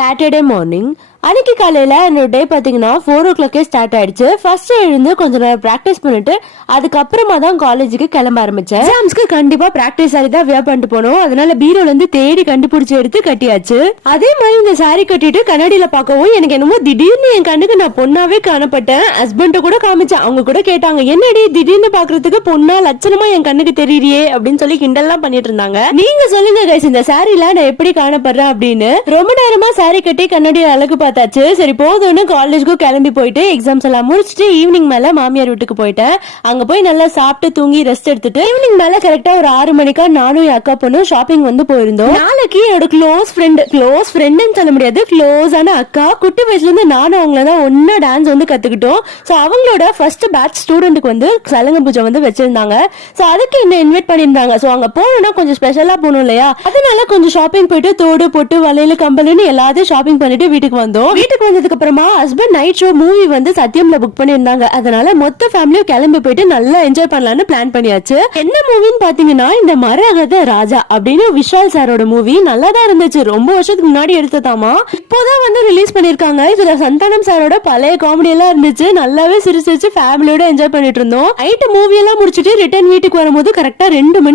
Saturday morning அன்னைக்கு காலையில என்னோட டே பாத்தீங்கன்னா 4 o'clock ஸ்டார்ட் ஆயிடுச்சு. ஃபர்ஸ்ட் எழுந்து கொஞ்ச நேரம் பிராக்டிஸ் பண்ணிட்டு அதுக்கப்புறமா தான் காலேஜுக்கு கிளம்ப ஆரம்பிச்சேன். எக்ஸாம்ஸ்க்கு கண்டிப்பா பிராக்டிஸ் சாரி தான் வியர் பண்ணிட்டு போனோம். அதனால பீரோல இருந்து தேடி கண்டுபிடிச்சு எடுத்து கட்டியாச்சு. அதே மாதிரி இந்த சாரி கட்டிட்டு கண்ணாடியில பார்க்கவும் எனக்கு என்னமோ திடீர்னு என் கண்ணுக்கு நான் பொண்ணாவே காணப்பட்டேன். ஹஸ்பண்ட கூட காமிச்சேன். அவங்க கூட கேட்டாங்க, என்னடி திடீர்னு பாக்குறதுக்கு பொண்ணா லட்சணமா என் கண்ணுக்கு தெரியறியே அப்படின்னு சொல்லி கிண்டல்லாம் பண்ணிட்டு இருந்தாங்க. நீங்க சொல்லுங்க கைஸ், இந்த சாரில நான் எப்படி காணப்படுறேன் அப்படின்னு. ரொம்ப நேரமா சாரி கட்டி கண்ணாடியில அழகு பார்த்தாச்சு. சரி போதும்னு காலேஜுக்கு கிளம்பி போயிட்டு எக்ஸாம்ஸ் எல்லாம் முடிச்சுட்டு ஈவினிங் மேல மாமியார் வீட்டுக்கு போயிட்டேன். அங்க போய் நல்லா சாப்பிட்டு தூங்கி ரெஸ்ட் எடுத்துட்டு ஈவினிங் மேல கரெக்டா ஒரு 6 மணிக்கா நானும் என் அக்கா பொண்ணு ஷாப்பிங் வந்து போயிருந்தோம். நாளைக்கு என்னோட க்ளோஸ் ஃப்ரெண்ட்னு சொல்ல முடியாது, க்ளோஸான அக்கா. குட்டி வயசுல இருந்து நானும் அவங்கள தான் ஒன்னா டான்ஸ் வந்து கத்துக்கிட்டோம். சோ அவங்களோட ஃபர்ஸ்ட் பேட்ச் ஸ்டூடெண்ட்டுக்கு வந்து சலங்க பூஜை வந்து வச்சிருந்தாங்க. சோ அதுக்கு என்ன இன்வைட் பண்ணிருந்தாங்க. சோ அங்க போனோம்னா கொஞ்சம் ஸ்பெஷலா போகணும் இல்லையா, அதனால கொஞ்சம் ஷாப்பிங் போயிட்டு தோடு பொட்டு வளையல் கம்பல்னு எல்லாத்தையும் ஷாப்பிங் பண்ணிட்டு வீட்டுக்கு வந்தோம். வீட்டுக்கு வந்ததுக்கு அப்புறமா ஹஸ்பண்ட் நைட் ஷோ மூவி வந்து சத்தியம்ல புக் பண்ணிருந்தாங்க. அதனால மொத்த ஃபேமிலியும் கிளம்பி போயிட்டு நல்லா என்ஜாய் பண்ணலாம்னு பிளான் பண்ணியாச்சு. என்ன மூவின்னு பாத்தீங்கன்னா இந்த மரகத ராஜா அப்படின்னு விஷால் சாரோட மூவி. நல்லா தான் இருந்துச்சு. ரொம்ப வருஷத்துக்கு முன்னாடி எடுத்ததாமா, இப்போதான் வந்து ரிலீஸ் பண்ணிருக்காங்க. இதுல சந்தானம் சாரோட பழைய காமெடி எல்லாம் இருந்துச்சு. நல்லாவே சிரிச்சு ஃபேமிலியோட என்ஜாய் பண்ணிட்டு இருந்தோம். நைட் மூவி எல்லாம் முடிச்சிட்டு ரிட்டர்ன் வீட்டுக்கு வரும்போது கரெக்டா 2 மணி